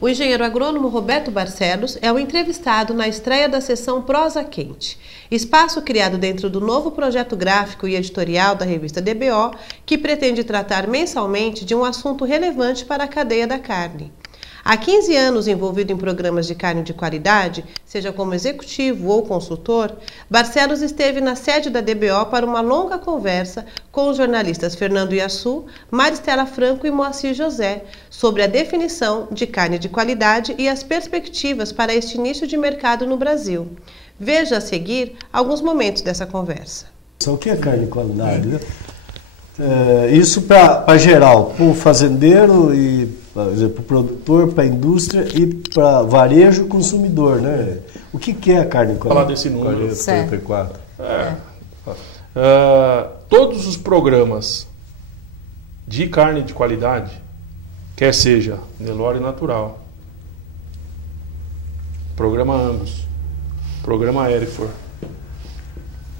O engenheiro agrônomo Roberto Barcelos é o entrevistado na estreia da sessão Prosa Quente, espaço criado dentro do novo projeto gráfico e editorial da revista DBO, que pretende tratar mensalmente de um assunto relevante para a cadeia da carne. Há 15 anos envolvido em programas de carne de qualidade, seja como executivo ou consultor, Barcelos esteve na sede da DBO para uma longa conversa com os jornalistas Fernando Iassu, Maristela Franco e Moacir José sobre a definição de carne de qualidade e as perspectivas para este nicho de mercado no Brasil. Veja a seguir alguns momentos dessa conversa. O que é carne de qualidade? Né? Isso para geral, para o fazendeiro e para o produtor, para a indústria e para varejo e consumidor, né? O que é a carne de qualidade? Falar desse número. 44. Todos os programas de carne de qualidade, quer seja Nelore Natural, Programa Angus, Programa Erifor,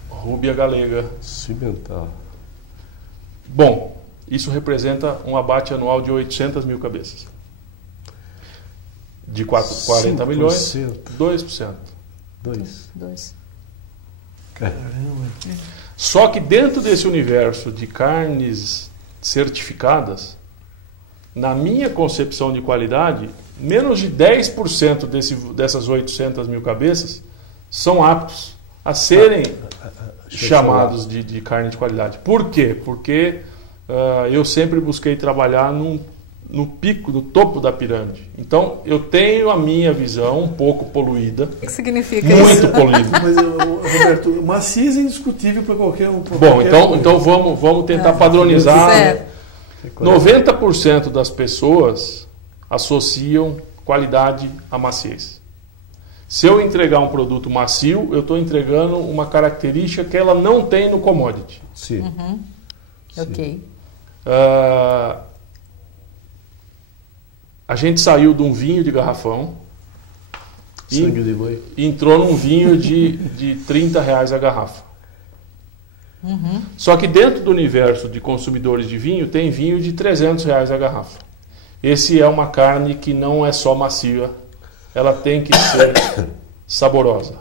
Rúbia Galega, Cimental. Bom, isso representa um abate anual de 800 mil cabeças. De 40 milhões, 2%. 2. Caramba. Só que dentro desse universo de carnes certificadas, na minha concepção de qualidade, menos de 10% dessas 800 mil cabeças são aptos a serem chamados de carne de qualidade. Por quê? Porque eu sempre busquei trabalhar no pico, no topo da pirâmide. Então, eu tenho a minha visão um pouco poluída. O que significa muito isso? Muito poluída. Mas, Roberto, maciez é indiscutível para qualquer um. Bom, então vamos tentar padronizar. Certo. 90% das pessoas associam qualidade a maciez. Se eu entregar um produto macio, eu estou entregando uma característica que ela não tem no commodity. Sim. Sim. Ok. A gente saiu de um vinho de garrafão Sangue de boi. E entrou num vinho de R$30 a garrafa. Só que dentro do universo de consumidores de vinho, tem vinho de R$300 a garrafa. Esse é uma carne que não é só macia, ela tem que ser saborosa.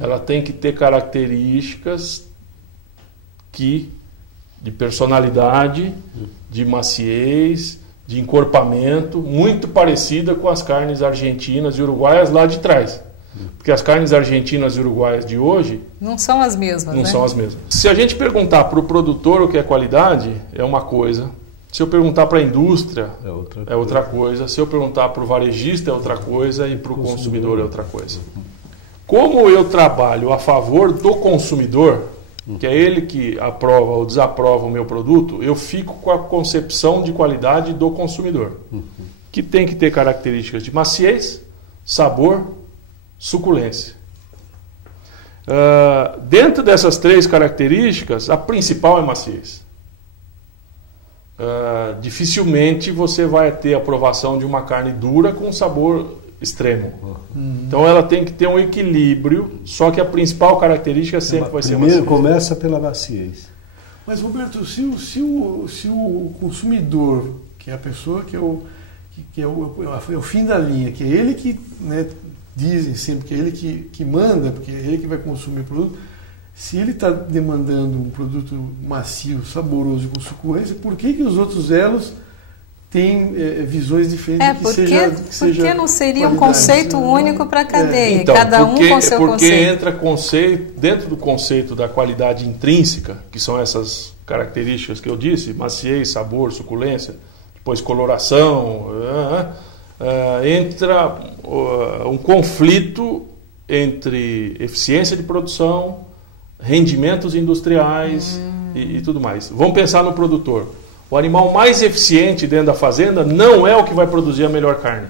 Ela tem que ter características de personalidade, de maciez, de encorpamento, muito parecida com as carnes argentinas e uruguaias lá de trás. Porque as carnes argentinas e uruguaias de hoje não são as mesmas, não são as mesmas. Se a gente perguntar para o produtor o que é qualidade, é uma coisa. Se eu perguntar para a indústria, é outra coisa. Se eu perguntar para o varejista, é outra coisa. E para o consumidor, é outra coisa. Como eu trabalho a favor do consumidor, que é ele que aprova ou desaprova o meu produto, eu fico com a concepção de qualidade do consumidor, que tem que ter características de maciez, sabor, suculência. Dentro dessas três características, a principal é maciez. Dificilmente você vai ter aprovação de uma carne dura com sabor extremo. Então ela tem que ter um equilíbrio, só que a principal característica sempre vai ser maciez. Primeiro começa pela maciez. Mas, Roberto, se o consumidor, que é a pessoa que é o fim da linha, que é ele que, né, dizem sempre que é ele que manda, porque é ele que vai consumir o produto, se ele está demandando um produto macio, saboroso e com suculência, por que os outros elos têm visões diferentes? Porque não seria um conceito único para a cadeia, então, cada um com seu conceito. Porque entra dentro do conceito da qualidade intrínseca, que são essas características que eu disse, maciez, sabor, suculência, depois coloração, entra um conflito entre eficiência de produção, rendimentos industriais e tudo mais. Vamos pensar no produtor. O animal mais eficiente dentro da fazenda não é o que vai produzir a melhor carne.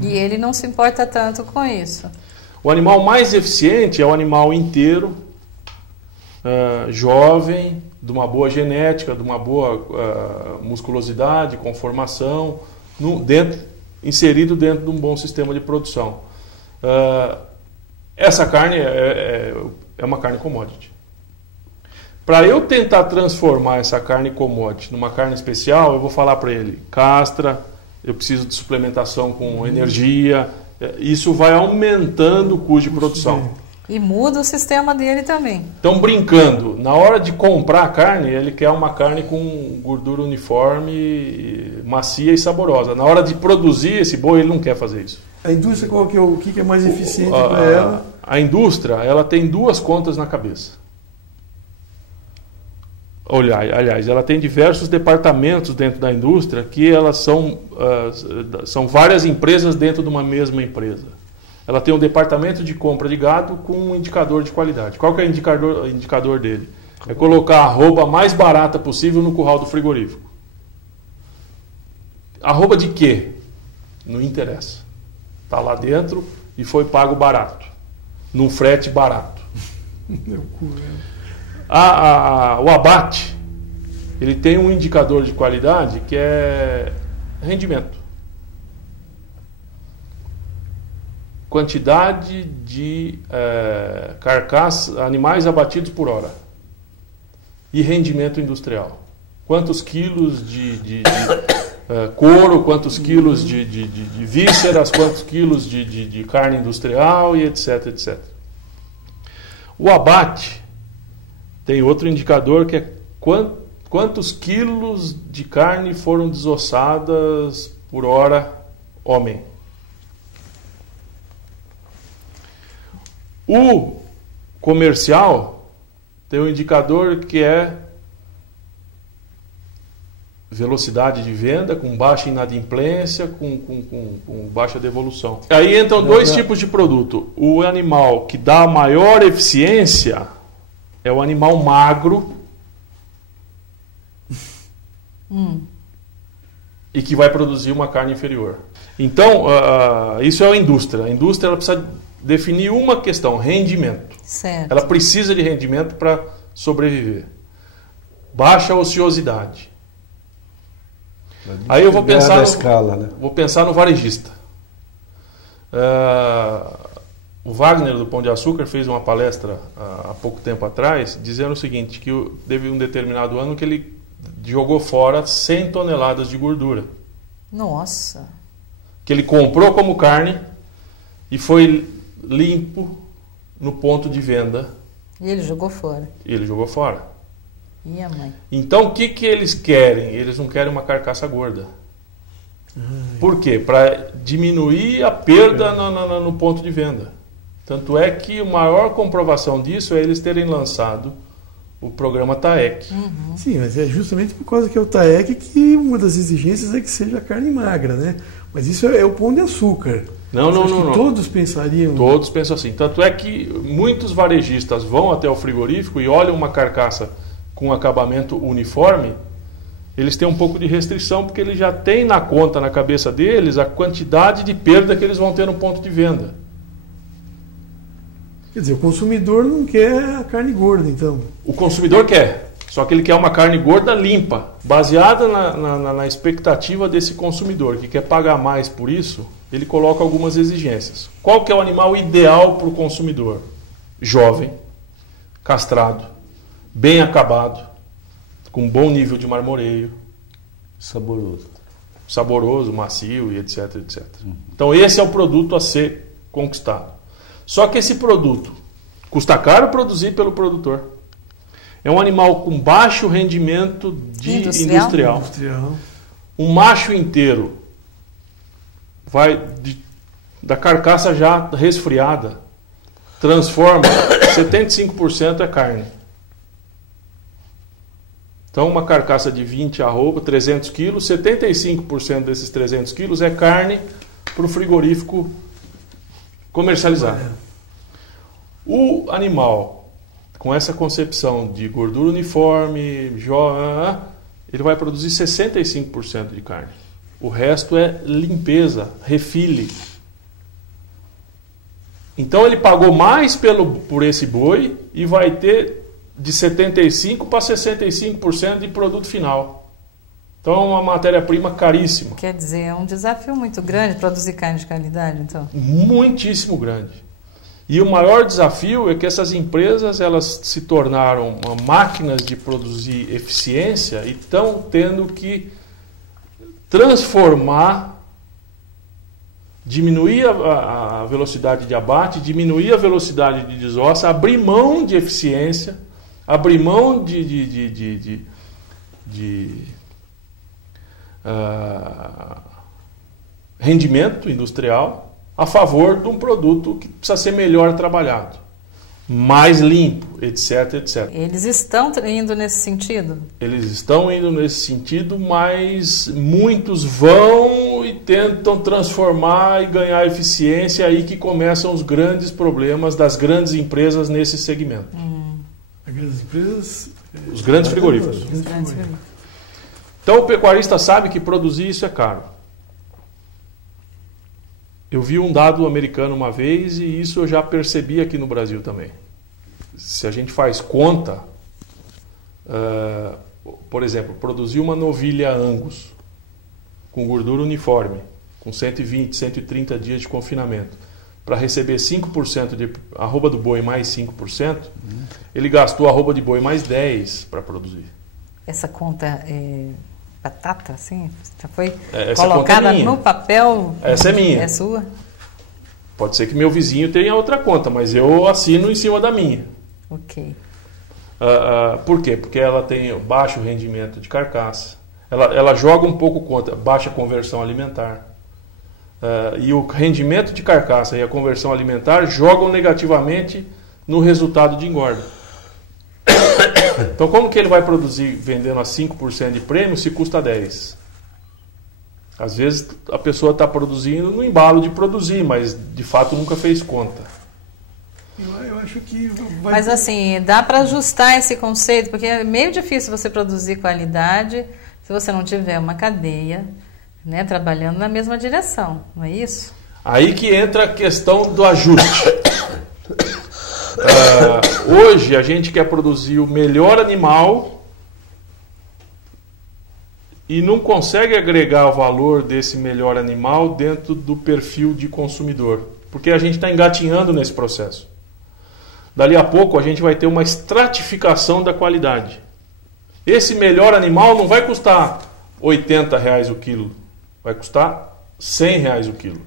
E ele não se importa tanto com isso. O animal mais eficiente é o animal inteiro, jovem, de uma boa genética, de uma boa musculosidade, conformação, inserido dentro de um bom sistema de produção. Essa carne é uma carne commodity. Para eu tentar transformar essa carne commodity numa carne especial, eu vou falar para ele: castra, eu preciso de suplementação com energia. Isso vai aumentando o custo de produção. E muda o sistema dele também. Então, brincando, na hora de comprar a carne, ele quer uma carne com gordura uniforme, macia e saborosa. Na hora de produzir esse boi, ele não quer fazer isso. A indústria, qual que é o que é mais eficiente para ela? A indústria, ela tem duas contas na cabeça. Aliás, ela tem diversos departamentos dentro da indústria que elas são várias empresas dentro de uma mesma empresa. Ela tem um departamento de compra de gado com um indicador de qualidade. Qual que é o indicador dele? É colocar a arroba mais barata possível no curral do frigorífico. Arroba de quê? Não interessa. Está lá dentro e foi pago barato. Num frete barato. O abate, ele tem um indicador de qualidade que é rendimento. Quantidade de carcaças, animais abatidos por hora. E rendimento industrial. Quantos quilos de couro, quantos quilos de vísceras, quantos quilos de carne industrial e etc, etc. O abate tem outro indicador que é quantos quilos de carne foram desossadas por hora homem. O comercial tem um indicador que é velocidade de venda, com baixa inadimplência, com baixa devolução. Aí entram dois tipos de produto. O animal que dá maior eficiência é o animal magro e que vai produzir uma carne inferior. Então, isso é a indústria. A indústria ela precisa definir uma questão, rendimento. Certo. Ela precisa de rendimento para sobreviver. Baixa ociosidade. Aí eu vou pensar vou pensar no varejista. O Wagner do Pão de Açúcar fez uma palestra há pouco tempo atrás dizendo o seguinte, que teve um determinado ano que ele jogou fora 100 toneladas de gordura. Nossa! Que ele comprou como carne e foi limpo no ponto de venda. E ele jogou fora. Ele jogou fora. E a mãe? Então o que eles querem? Eles não querem uma carcaça gorda. Por quê? Para diminuir a perda no ponto de venda. Tanto é que a maior comprovação disso é eles terem lançado o programa TAEC. Sim, mas é justamente por causa que é o TAEC que uma das exigências é que seja carne magra, né? Mas isso é o Pão de Açúcar. Não. Todos pensariam... Todos pensam assim. Tanto é que muitos varejistas vão até o frigorífico e olham uma carcaça com acabamento uniforme, eles têm um pouco de restrição, porque eles já têm na conta, na cabeça deles, a quantidade de perda que eles vão ter no ponto de venda. Quer dizer, o consumidor não quer a carne gorda, então. O consumidor quer, só que ele quer uma carne gorda limpa, baseada na expectativa desse consumidor, que quer pagar mais por isso, ele coloca algumas exigências. Qual que é o animal ideal para o consumidor? Jovem, castrado, bem acabado, com bom nível de marmoreio, saboroso, macio e etc, etc. Então esse é o produto a ser conquistado. Só que esse produto custa caro produzir pelo produtor. É um animal com baixo rendimento industrial. Um macho inteiro vai da carcaça já resfriada, transforma 75% é carne. Então, uma carcaça de 20 arroba, 300 quilos, 75% desses 300 quilos é carne para o frigorífico comercializar. O animal, com essa concepção de gordura uniforme, ele vai produzir 65% de carne. O resto é limpeza, refile. Então, ele pagou mais por esse boi e vai ter de 75% para 65% de produto final. Então é uma matéria-prima caríssima. Quer dizer, é um desafio muito grande produzir carne de qualidade, então? Muitíssimo grande. E o maior desafio é que essas empresas elas se tornaram máquinas de produzir eficiência e estão tendo que transformar, diminuir a velocidade de abate, diminuir a velocidade de desossa, abrir mão de eficiência, abrir mão de rendimento industrial a favor de um produto que precisa ser melhor trabalhado, mais limpo, etc, etc. Eles estão indo nesse sentido? Eles estão indo nesse sentido, mas muitos vão e tentam transformar e ganhar eficiência, aí que começam os grandes problemas das grandes empresas nesse segmento. As grandes empresas... Os grandes frigoríficos. Então o pecuarista sabe que produzir isso é caro. Eu vi um dado americano uma vez e isso eu já percebi aqui no Brasil também. Se a gente faz conta, por exemplo, produzir uma novilha Angus com gordura uniforme, com 120, 130 dias de confinamento, para receber 5% de arroba do boi mais 5%, ele gastou arroba de boi mais 10 para produzir. Essa conta é batata, assim? Já foi essa colocada conta é no papel? Essa é minha. É sua? Pode ser que meu vizinho tenha outra conta, mas eu assino em cima da minha. Ok. Por quê? Porque ela tem baixo rendimento de carcaça, ela joga um pouco contra baixa conversão alimentar. E o rendimento de carcaça e a conversão alimentar jogam negativamente no resultado de engorda. Então, como que ele vai produzir vendendo a 5% de prêmio se custa 10%? Às vezes a pessoa está produzindo no embalo de produzir, mas de fato nunca fez conta. Eu acho que Mas assim, dá para ajustar esse conceito, porque é meio difícil você produzir qualidade se você não tiver uma cadeia, né, trabalhando na mesma direção, não é isso? Aí que entra a questão do ajuste. Hoje a gente quer produzir o melhor animal e não consegue agregar o valor desse melhor animal dentro do perfil de consumidor, porque a gente está engatinhando nesse processo. Dali a pouco a gente vai ter uma estratificação da qualidade. Esse melhor animal não vai custar R$80 o quilo, vai custar R$100 o quilo.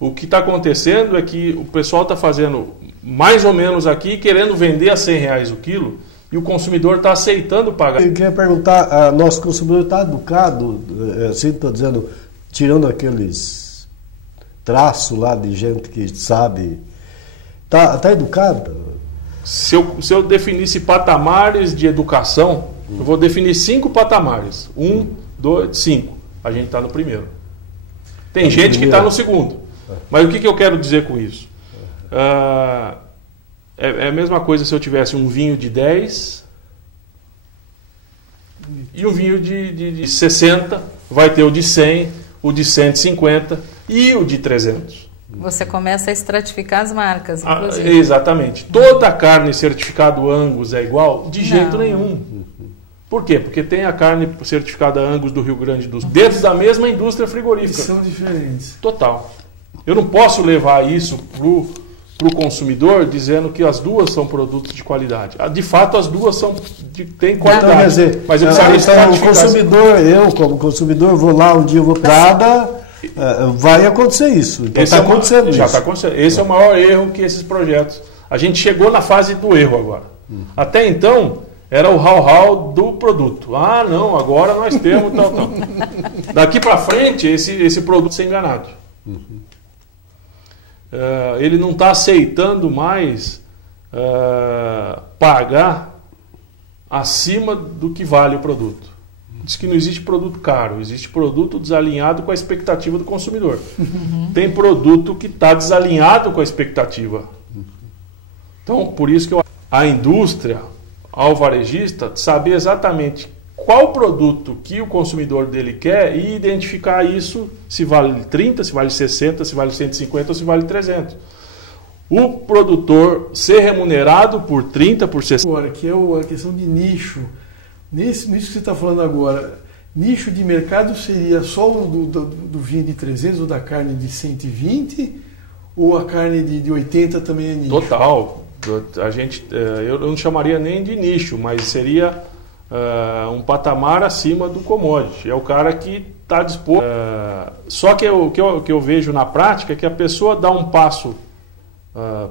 O que está acontecendo é que o pessoal está fazendo mais ou menos aqui, querendo vender a R$100 o quilo, e o consumidor está aceitando pagar. Eu queria perguntar, nosso consumidor está educado, assim, estou dizendo, tirando aqueles traços lá de gente que sabe, está educado? Se eu definisse patamares de educação, eu vou definir 5 patamares. 1, 2, 5. A gente está no primeiro. Tem gente que está no segundo. Mas o que eu quero dizer com isso? É a mesma coisa se eu tivesse um vinho de 10 e um vinho de 60, vai ter o de 100, o de 150 e o de 300. Você começa a estratificar as marcas, inclusive. Exatamente. Toda a carne certificado Angus é igual? De jeito nenhum. Por quê? Porque tem a carne certificada Angus do Rio Grande do Sul, dentro da mesma indústria frigorífica. São diferentes. Total. Eu não posso levar isso para o consumidor dizendo que as duas são produtos de qualidade. De fato, as duas têm qualidade. Então, quer dizer, mas eu o consumidor, eu como consumidor, vou lá, um dia eu vou para vai acontecer isso. Então está acontecendo isso. Já está acontecendo. Esse é o maior erro que esses projetos... A gente chegou na fase do erro agora. Até então, era o how-how do produto. Ah, não, agora nós temos tal. Daqui para frente, esse produto ser enganado. Ele não está aceitando mais pagar acima do que vale o produto. Diz que não existe produto caro, existe produto desalinhado com a expectativa do consumidor. Tem produto que está desalinhado com a expectativa. Então, por isso que a indústria, ao varejista, saber exatamente qual produto que o consumidor dele quer e identificar isso, se vale 30, se vale 60, se vale 150 ou se vale 300. O produtor ser remunerado por 30, por 60... Agora, que é a questão de nicho. Nisso que você está falando agora, nicho de mercado seria só do vinho de 300 ou da carne de 120? Ou a carne de 80 também é nicho? Total. Eu não chamaria nem de nicho, mas seria um patamar acima do commodity. É o cara que está disposto. Só que o que eu vejo na prática é que a pessoa dá um passo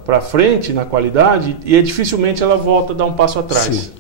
para frente na qualidade e dificilmente ela volta a dar um passo atrás.